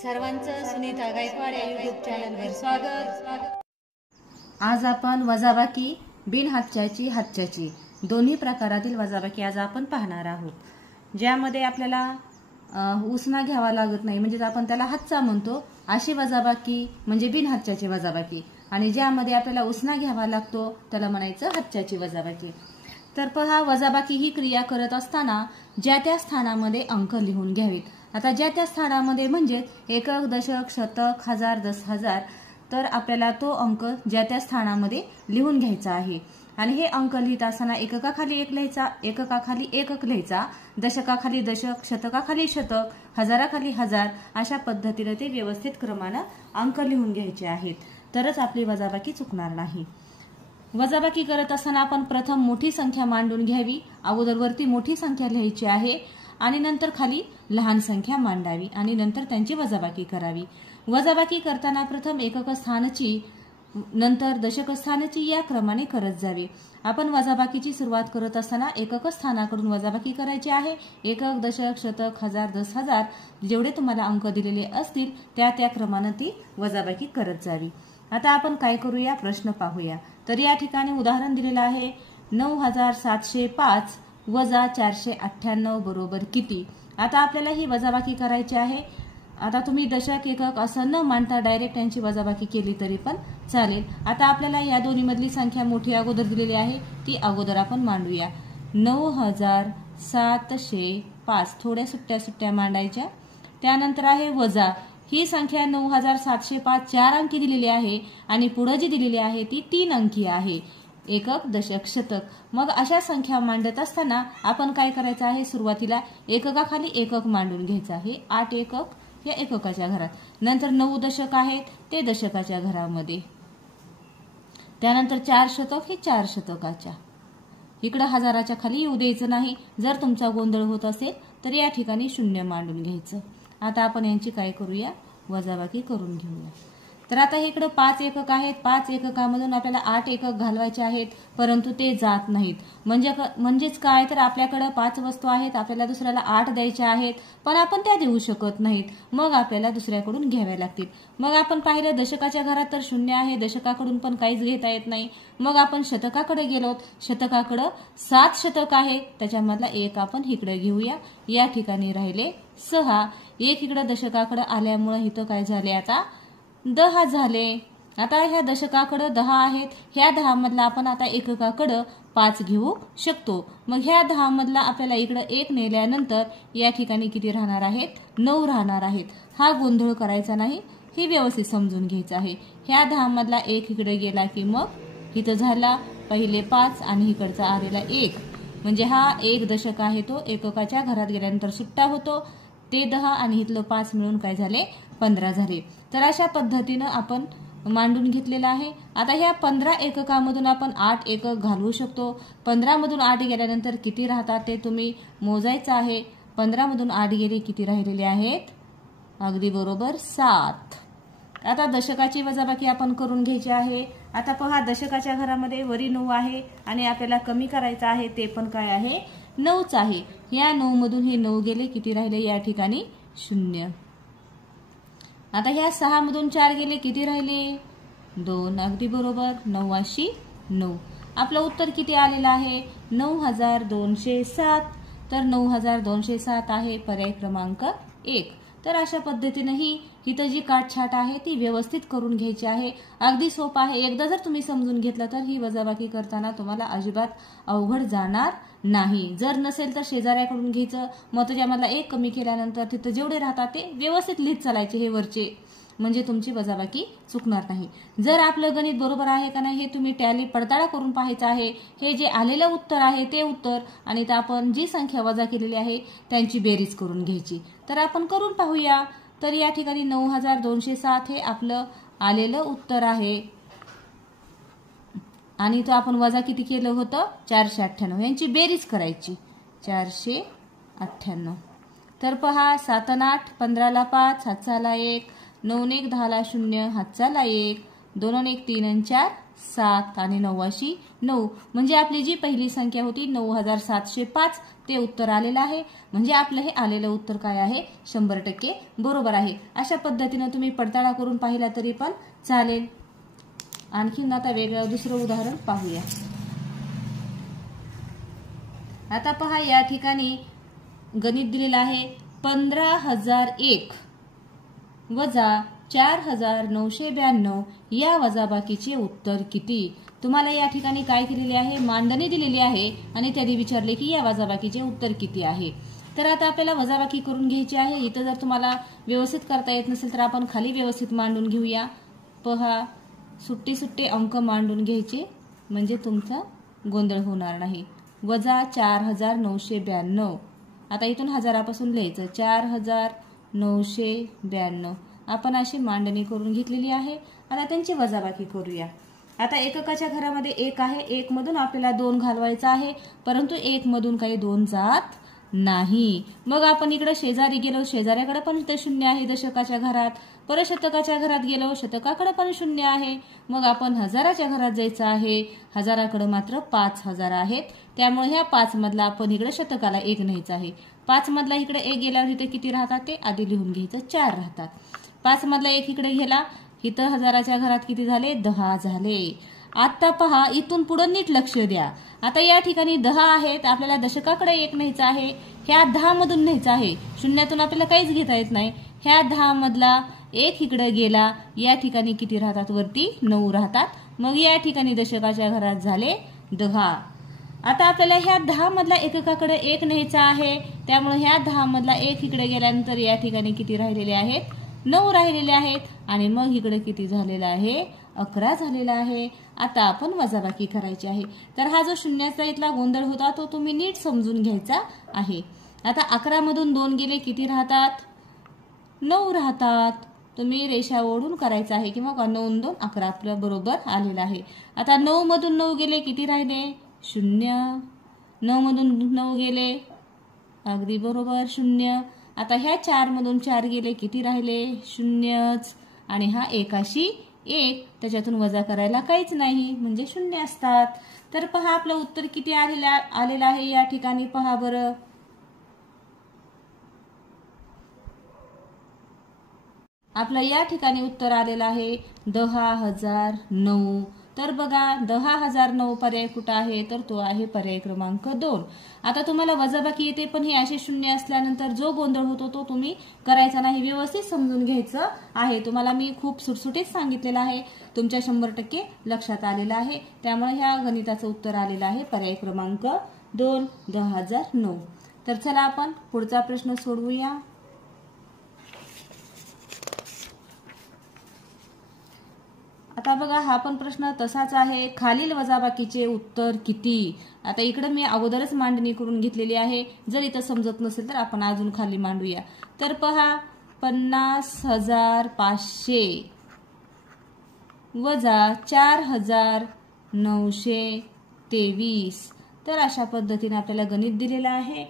सर्वांचं सुनीता गायकवाड या यूट्यूब चॅनलवर स्वागत। आज आपण वजाबाकी बिन हातच्याची हातच्याची दोन्ही प्रकारातील वजाबाकी आज आपण पाहणार आहोत, ज्यामध्ये आपल्याला उसना घ्यावा लागत नाही, म्हणजे आपण त्याला हातचा म्हणतो अशी वजाबाकी म्हणजे बिन हातच्याची वजाबाकी, आणि ज्यामध्ये आपल्याला उसना घ्यावा लागतो त्याला म्हणायचं हातच्याची वजाबाकी। तर पहा, वजाबाकी ही क्रिया करत असताना ज्या त्या स्थानामध्ये अंक लिहून घ्यावीत। आता ज्या त्या स्थानामध्ये म्हणजे एकक, दशक, शतक, हजार, 10,000, तर आपल्याला तो अंक ज्या त्या स्थानामध्ये लिहून घ्यायचा आहे। आणि हे अंक लिहित असताना एककाखाली एक लिहायचा, एककाखाली एकक लिहायचा, दशकाखाली दशक, शतकाखाली शतक, हजाराखाली हजार, अशा पद्धतीने ते व्यवस्थित क्रमाने अंक लिहून घ्यायचे आहेत, तरच आपली वजाबाकी चुकणार नाही। वजाबाकी करत असताना आपण प्रथम मोठी संख्या मांडून घ्यावी, अगोदर वरती मोठी संख्या लिहायची आहे आणि नंतर खाली लहान संख्या मांडावी आणि नंतर त्यांची वजाबाकी करावी। वजाबाकी करताना प्रथम एकक स्थानाची नंतर दशक स्थानाची या क्रमाने करत जावे। आपण वजाबाकीची सुरुवात करत असताना एकक स्थानाकडून वजाबाकी करायची आहे। एकक, दशक, शतक, हजार, 10,000 जेवढे तुम्हाला अंक दिलेले असतील त्या त्या क्रमाने ती वजाबाकी करत जावी। आता आपण काय करूया, प्रश्न पाहूया। तर या ठिकाणी उदाहरण दिलेलं आहे, 9,705 वजा 498 बरोबर किती। आता आपल्याला ही वजाबाकी करायची आहे। आता तुम्ही दशक, एकक असं न मांडता डायरेक्ट यांची वजाबाकी केली तरी पण चालेल। आता आपल्याला या दोन्ही मधली संख्या मोठी अगोदर दिलेली आहे, ती अगोदर आपण मांडूया। 9,705 थोड्या सुट्ट्या मांडायच्या। त्यानंतर आहे वजा, ही संख्या 9,705 4 अंकी दिलेली आहे आणि पुढे जी दिलेली आहे ती 3 अंकी आहे, एकक, दशक, शतक। मग अशा संख्या मांडत असताना आपण काय करायचं आहे, सुरुवातीला एककाखाली एकक मांडून घ्यायचं आहे। 8 एकक या एककाच्या घरात, नंतर 9 दशक आहेत ते दशकाच्या घरामध्ये, त्यानंतर 4 शतक हे 4 शतकाच्या, इकडे हजाराच्या खाली येऊ द्यायचं नाही। जर तुमचा गोंधळ होत असेल तर या ठिकाणी 0 मांडून घ्यायचं। आता आपण यांची काय करूया, वजाबाकी करून घेऊया। तर आता इकडे 5 एकक आहेत, 5 एककामधून आपल्याला 8 एकक घालवायचे आहेत, परंतु ते जात नाहीत। म्हणजेच काय, तर आपल्याकडे 5 वस्तू आहेत, आपल्याला दुसऱ्याला 8 द्यायच्या आहेत, पण आपण त्या देऊ शकत नाहीत, मग आपल्याला दुसऱ्याकडून घ्याव्या लागतील। मग आपण पाहिलं दशकाच्या घरात तर 0 आहे, दशकाकडून पण काहीच घेता येत नाही। मग आपण शतकाकडे गेलो, शतकाकडे 7 शतक आहे, त्याच्यामधला एक आपण इकडे घेऊया। या ठिकाणी राहिले 6, एक इकडे दशकाकडे आल्यामुळे इथं काय झाले, आता 10 झाले। आता ह्या दशकाकडे 10 आहेत, ह्या 10 मधला आपण आता एककाकडे 5 घेऊ शकतो। मग ह्या 10 मधला आपल्याला इकडे 1 नेल्यानंतर या ठिकाणी किती राहणार आहेत, 9 राहणार आहेत। हा गोंधळ करायचा नाही, हे व्यवस्थित समजून घ्यायचं आहे। ह्या 10 मधला 1 इकडे गेला की मग इथं झाला पहिले 5 आणि इकडचा आलेला 1, म्हणजे हा 1 दशक आहे, तो एककाच्या घरात गेल्यानंतर सुट्टा होतो, ते 10 आणि इथलं 5 मिळून काय झाले, 15 झाले। तर अशा पद्धतीने आपण मांडून घेतलेला आहे। आता ह्या 15 एककामधून आपण 8 एकक घालवू शकतो। 15 मधून 8 गेल्यानंतर किती राहतात ते तुम्ही मोजायचं आहे। 15 मधून 8 गेले, किती राहिलेले आहेत, अगदी बरोबर 7। आता दशकाची वजाबाकी आपण करून घ्यायची आहे। आता पहा, दशकाच्या घरामध्ये वरी 9 आहे आणि आपल्याला कमी करायचं आहे, ते पण काय आहे, 9च आहे। या 9 मधून हे 9 गेले, किती राहिले या ठिकाणी 0। आता ह्या 6 मधून 4 गेले, किती राहिले, 2, अगदी बरोबर 9,9। आपलं उत्तर किती आलेलं आहे, 9,207। तर 9,207 आहे पर्याय क्रमांक 1। तर अशा पद्धतीने ही इथं जी काटछाट आहे ती व्यवस्थित करून घ्यायची आहे। अगदी सोपं आहे, एकदा जर तुम्ही समजून घेतलं तर ही वजाबाकी करताना तुम्हाला अजिबात अवघड जाणार नाही। जर नसेल तर शेजाऱ्याकडून घ्यायचं, मग त्याच्यामधला 1 कमी केल्यानंतर तिथं जेवढे राहतात ते व्यवस्थित लिहित चालायचे हे वरचे, म्हणजे तुमची वजाबाकी चुकणार नाही। जर आपलं गणित बरोबर आहे का नाही हे तुम्ही टॅली पडताळा करून पाहायचं आहे। हे जे आलेलं उत्तर आहे ते उत्तर आणि आपण जी संख्या वजा केलेली आहे त्यांची बेरीज करून घ्यायची। तर आपण करून पाहूया। तर या ठिकाणी 9,207 हे आपलं आलेलं उत्तर आहे आणि तो आपण वजा किती केलं होतं, 498, यांची बेरीज करायची, 498। तर पहा, 7 आणि 8, 15 ला 5, हातचाला 1, 9 आणि 1, 10 ला 0, हातचाला 1, 2 आणि 1, 3 आणि 4, 7 आणि 9 9 म्हणजे आपली जी पहिली संख्या होती 9705 ते उत्तर आलेलं आहे. म्हणजे आपलं हे आलेलं उत्तर काय आहे 100% बरोबर आहे. अशा पद्धतीने तुम्ही पडताळा करून पाहिला तरी पण चालेल. आणखीन आता वेगळं दुसरं उदाहरण पाहूया. आता पहा या ठिकाणी गणित दिलेलं आहे 15,001 वजा 4,992 या वजाबाकीचे उत्तर किती. तुम्हाला या ठिकाणी काय केलेले आहे मांडणी दिलेली आहे आणि त्यांनी विचारले की या वजाबाकीचे उत्तर किती आहे. तर आता आपल्याला वजाबाकी करून घ्यायची आहे. इथं जर तुम्हाला व्यवस्थित करता येत नसेल तर आपण खाली व्यवस्थित मांडून घेऊया. पहा सुट्टे सुट्टे अंक मांडून घ्यायचे म्हणजे तुमचा गोंधळ होणार नाही. वजा 4,992 आता इथून हजारापासून लिहायचं 4,992 आपण अशी मांडणी करून घेतलेली आहे. आता त्यांची वजाबाकी करूया. आता एककाच्या घरामध्ये 1 आहे. 1 मधून आपल्याला 2 घालवायचा आहे परंतु 1 मधून काही 2 जात नाही. मग आपण इकडे शेजारी गेलो शेजाऱ्याकडे पण इथे 0 आहे दशकाच्या घरात. परत शतकाच्या घरात गेलो शतकाकडे पण 0 आहे. मग आपण हजाराच्या घरात जायचं आहे. हजाराकडे मात्र 5,000 आहेत. त्यामुळे ह्या 5 मधला आपण इकडे शतकाला 1 न्यायचा आहे. 5 मधला इकडे 1 गेल्यावर इथे किती राहतात ते आधी लिहून घ्यायचं 4 राहतात. 5 मधला 1 इकडे गेला इथं हजाराच्या घरात किती झाले 10 झाले. आता पहा इथून पुढे नीट लक्ष द्या. आता या ठिकाणी 10 आहेत. आपल्याला दशकाकडे 1 न्यायचा आहे. ह्या 10 मधून न्यायचा आहे. शून्यातून आपल्याला काहीच घेता येत नाही. ह्या 10 मधला 1 इकडे गेला या ठिकाणी किती राहतात वरती 9 राहतात. मग या ठिकाणी दशकाच्या घरात झाले 10. आता आपल्याला ह्या 10 मधला एककाकडे 1 न्यायचा आहे. त्यामुळे ह्या 10 मधला 1 इकडे गेल्यानंतर या ठिकाणी किती राहिलेले आहेत 9 राहिलेले आहेत. आणि मग इकडे किती झालेला आहे 11 झालेला आहे. आता आपण वजाबाकी करायची आहे. तर हा जो शून्याचा इथला गोंधळ होता तो तुम्ही नीट समजून घ्यायचा आहे. आता 11 मधून 2 गेले किती राहतात 9 राहतात. तुम्ही रेषा ओढून करायचं आहे किंवा 9 2 11 आपल्या बरोबर आलेला आहे. आता 9 मधून 9 गेले किती राहिले 0. 9 मधून 9 गेले अगदी बरोबर 0. आता ह्या 4 मधून 4 गेले किती राहिले 0च. आणि हा 1 त्याच्यातून वजा करायला काहीच नाही म्हणजे 0 असतात. तर पहा आपलं उत्तर किती आलेलं आहे या ठिकाणी पहा बरं. आपलं या ठिकाणी उत्तर आलेलं आहे 10,009. तर बघा 10,009 पर्याय कुठं आहे तर तो आहे पर्याय क्रमांक 2. आता तुम्हाला वजाबाकी येते पण हे असे 0 असल्यानंतर जो गोंधळ होतो तो तुम्ही करायचा नाही. व्यवस्थित समजून घ्यायचं आहे. तुम्हाला मी खूप सुटसुटीत सांगितलेलं आहे. तुमच्या 100% लक्षात आलेलं आहे. त्यामुळे ह्या गणिताचं उत्तर आलेलं आहे पर्याय क्रमांक 2 10,009. तर चला आपण पुढचा प्रश्न सोडवूया. आता बघा हा पण प्रश्न तसाच आहे. खालील वजाबाकीचे उत्तर किती. आता इकडे मी अगोदरच मांडणी करून घेतलेली आहे. जर इथं समजत नसेल तर आपण अजून खाली मांडूया. तर पहा 50,500 वजा 4,923. तर अशा पद्धतीने आपल्याला गणित दिलेलं आहे.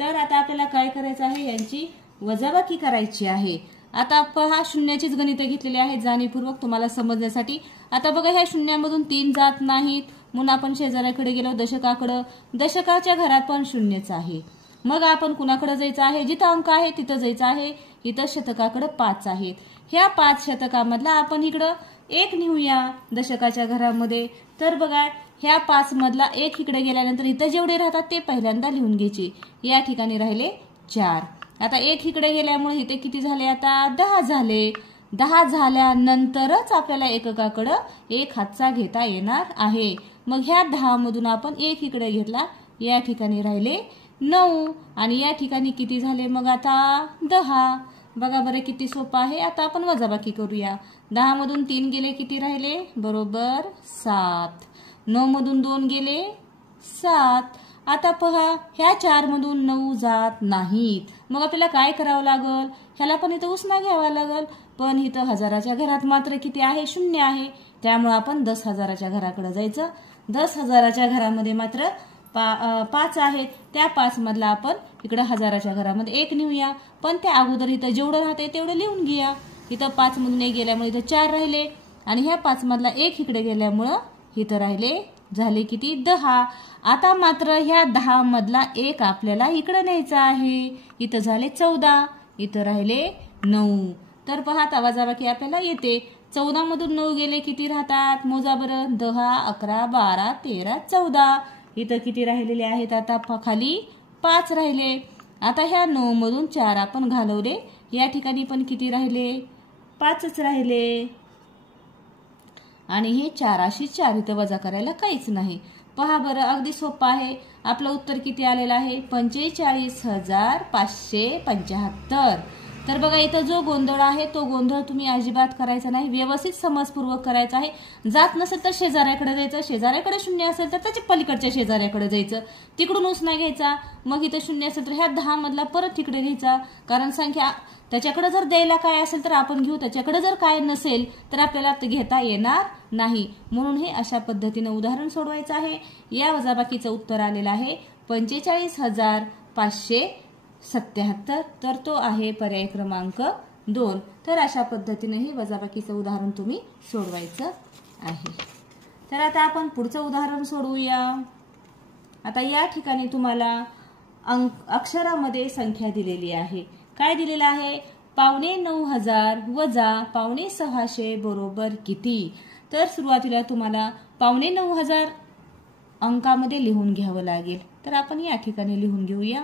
तर आता आपल्याला काय करायचं आहे यांची वजाबाकी करायची आहे. आता पहा शून्याचीच गणितं घेतलेली आहेत जाणीवपूर्वक तुम्हाला समजण्यासाठी. आता बघा ह्या शून्यामधून 3 जात नाहीत म्हणून आपण शेजाऱ्याकडे गेलो दशकाकडे. दशकाच्या घरात पण 0च आहे. मग आपण कुणाकडे जायचं आहे जिथं अंक आहे तिथं जायचं आहे. इथं शतकाकडे 5 आहेत. ह्या 5 शतकामधला आपण इकडं 1 नेऊया दशकाच्या घरामध्ये. तर बघा ह्या 5 मधला 1 इकडे गेल्यानंतर इथं जेवढे राहतात ते पहिल्यांदा लिहून घ्यायचे. या ठिकाणी राहिले 4. आता 1 इकडे गेल्यामुळे इथे किती झाले आता 10 झाले. 10 झाल्यानंतरच आपल्याला एककाकडे 1 हातचा घेता येणार आहे. मग ह्या 10 मधून आपण 1 इकडे घेतला या ठिकाणी राहिले 9 आणि या ठिकाणी किती झाले मग आता 10. बघा बरं किती सोपं आहे. आता आपण वजाबाकी करूया. 10 मधून 3 गेले किती राहिले बरोबर 7. 9 मधून 2 गेले 7. आता पहा ह्या 4 मधून 9 जात नाहीत. मग आपल्याला काय करावं लागल ह्याला पण इथं उसना घ्यावा लागल. पण इथं हजाराच्या घरात मात्र किती आहे 0 आहे. त्यामुळे आपण 10,000च्या घराकडे जायचं. 10,000च्या घरामध्ये मात्र 5 आहेत. त्या 5 मधला आपण इकडे हजाराच्या घरामध्ये 1 नेऊया. पण त्या अगोदर इथं जेवढं राहते तेवढं लिहून घ्या. इथं 5 मधून 1 गेल्यामुळे इथं 4 राहिले आणि ह्या 5 मधला 1 इकडे गेल्यामुळं इथं राहिले झाले किती 10. आता मात्र ह्या 10 मधला एक आपल्याला इकडे न्यायचा आहे. इथं झाले 14, इथं राहिले 9. तर पहा आता वजाबाकी आपल्याला येते. 14 मधून 9 गेले किती राहतात मोजा बरं. 10, 11, 12, 13, 14. इथं किती राहिलेले आहेत आता खाली 5 राहिले. आता ह्या 9 मधून 4 आपण घालवले. या ठिकाणी पण किती राहिले 5च राहिले. आणि हे 4 इथं वजा करायला काहीच नाही. पहा बरं अगदी सोपं आहे. आपलं उत्तर किती आलेलं आहे 45,575. तर बघा इथं जो गोंधळ आहे तो गोंधळ तुम्ही अजिबात करायचा नाही. व्यवस्थित समजपूर्वक करायचा आहे. जात नसेल तर शेजाऱ्याकडे जायचं. शेजाऱ्याकडे 0 असेल तर त्याच्या पलीकडच्या शेजाऱ्याकडे जायचं. तिकडून उसना घ्यायचा. मग इथं 0 असेल तर ह्या 10 मधला परत तिकडे घ्यायचा. कारण संख्या त्याच्याकडे जर द्यायला काय असेल तर आपण घेऊ. त्याच्याकडे जर काय नसेल तर आपल्याला ते घेता येणार नाही. म्हणून हे अशा पद्धतीने उदाहरण सोडवायचं आहे. या वजाबाकीचं उत्तर आलेलं आहे 45,577. तर तो आहे पर्याय क्रमांक 2. तर अशा पद्धतीने हे वजाबाकीचं उदाहरण तुम्ही सोडवायचं आहे. तर आता आपण पुढचं उदाहरण सोडवूया. आता या ठिकाणी तुम्हाला अक्षरामध्ये संख्या दिलेली आहे. काय दिलेलं आहे 9,500 वजा 650 बरोबर किती. तर सुरुवातीला तुम्हाला 9,500 अंकामध्ये लिहून घ्यावं लागेल. तर आपण या ठिकाणी लिहून घेऊया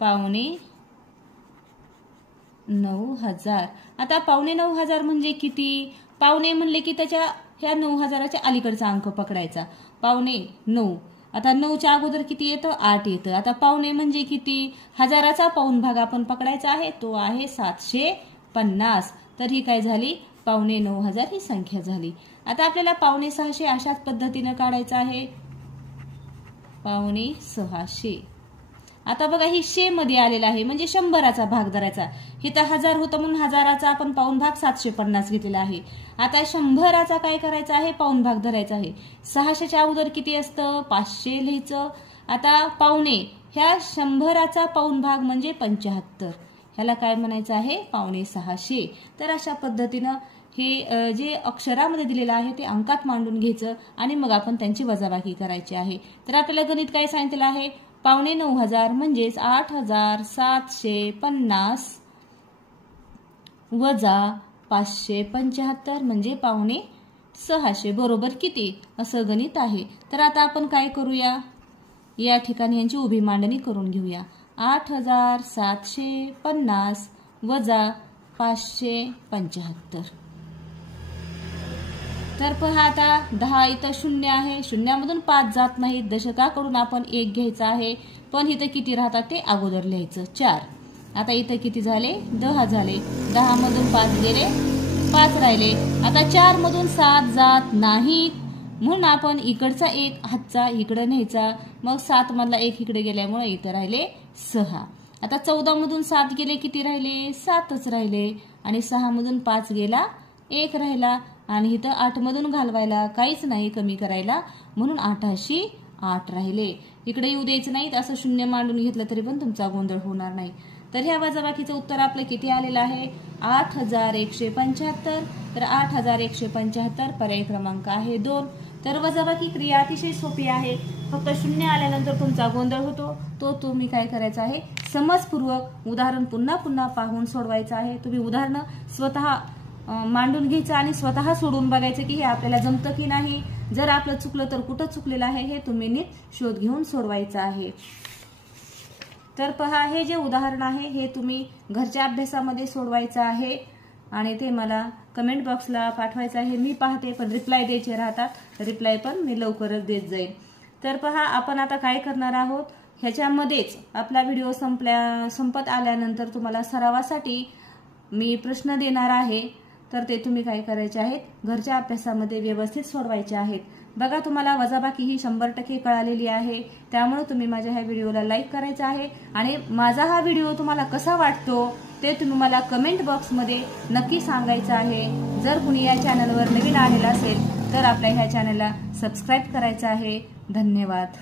9,500. आता 9,500 म्हणजे किती. पावणे म्हणले की त्याच्या ह्या 9,000च्या अलीकडचा अंक पकडायचा. 9.5. आता 9च्या अगोदर किती येतं 8 येतं. आता पावणे म्हणजे किती 1000चा पाऊण भाग आपण पकडायचा आहे. तो आहे 750. तर ही काय झाली 9,500 ही संख्या झाली. आता आपल्याला 650 अशाच पद्धतीने काढायचं आहे. 650. आता बघा ही 100 मध्ये आलेला आहे म्हणजे 100चा भाग धरायचा. इथं 1000 होतं म्हणून 1000चा आपण पाऊण भाग 750 घेतलेला आहे. आता 100चा काय करायचा आहे पाऊण भाग धरायचा आहे. 600च्या अगोदर किती असतं 500 लिहायचं. आता पावणे ह्या 100चा पाऊण भाग म्हणजे 75. ह्याला काय म्हणायचं आहे 650. तर अशा पद्धतीनं हे जे अक्षरामध्ये दिलेलं आहे ते अंकात मांडून घ्यायचं आणि मग आपण त्यांची वजाबाकी करायची आहे. तर आपल्याला गणित काय सांगितलेलं आहे 9,500 म्हणजेच 8,750 वजा 575 म्हणजे 650 बरोबर किती असं गणित आहे. तर आता आपण काय करूया या ठिकाणी यांची उभी मांडणी करून घेऊया. 8,750 वजा 575. तर पहा आता 10 इथं 0 आहे. 0 मधून 5 जात नाही. दशकाकडून आपण 1 घ्यायचा आहे. पण इथं किती राहतात ते अगोदर लिहायचं 4. आता इथं किती झाले 10 झाले. 10 मधून 5 गेले 5 राहिले. आता 4 मधून 7 जात नाहीत म्हणून आपण इकडचा 1 हातचा इकडे न्यायचा. मग 7 मधला 1 इकडे गेल्यामुळे इथं राहिले 6. आता 14 मधून 7 गेले किती राहिले 7च राहिले. आणि 6 मधून 5 गेला 1 राहिला. आणि इथं 8 मधून घालवायला काहीच नाही कमी करायला म्हणून 8 राहिले. इकडे येऊ द्यायचं नाही. असं 0 मांडून घेतलं तरी पण तुमचा गोंधळ होणार नाही. तर ह्या वजाबाकीचं उत्तर आपलं किती आलेलं आहे 8,175. तर 8,175 पर्याय क्रमांक आहे 2. तर वजाबाकी क्रिया अतिशय सोपी आहे. फक्त 0 आल्यानंतर तुमचा गोंधळ होतो. तो तुम्ही काय करायचा आहे समजपूर्वक उदाहरण पुन्हा पुन्हा पाहून सोडवायचं आहे. तुम्ही उदाहरणं स्वतः मांडून घ्यायचं आणि स्वतः सोडून बघायचं की हे आपल्याला जमतं की नाही. जर आपलं चुकलं तर कुठं चुकलेलं आहे हे तुम्ही नीट शोध घेऊन सोडवायचं आहे. तर पहा हे जे उदाहरण आहे हे तुम्ही घरच्या अभ्यासामध्ये सोडवायचं आहे आणि ते मला कमेंट बॉक्सला पाठवायचं आहे. मी पाहते पण रिप्लाय द्यायचे राहतात. रिप्लाय पण मी लवकरच देत जाईल. तर पहा आपण आता काय करणार आहोत ह्याच्यामध्येच आपला व्हिडिओ संपत आल्यानंतर तुम्हाला सरावासाठी मी प्रश्न देणार आहे. तर ते तुम्ही काय करायचे आहेत घरच्या अभ्यासामध्ये व्यवस्थित सोडवायचे आहेत. बघा तुम्हाला वजाबाकी ही 100% कळालेली आहे. त्यामुळे तुम्ही माझ्या ह्या व्हिडिओला लाईक करायचं आहे आणि माझा हा व्हिडिओ तुम्हाला कसा वाटतो ते तुम्ही मला कमेंट बॉक्समध्ये नक्की सांगायचं आहे. जर कुणी या चॅनलवर नवीन आलेला असेल तर आपल्या ह्या चॅनलला सबस्क्राईब करायचं आहे. धन्यवाद.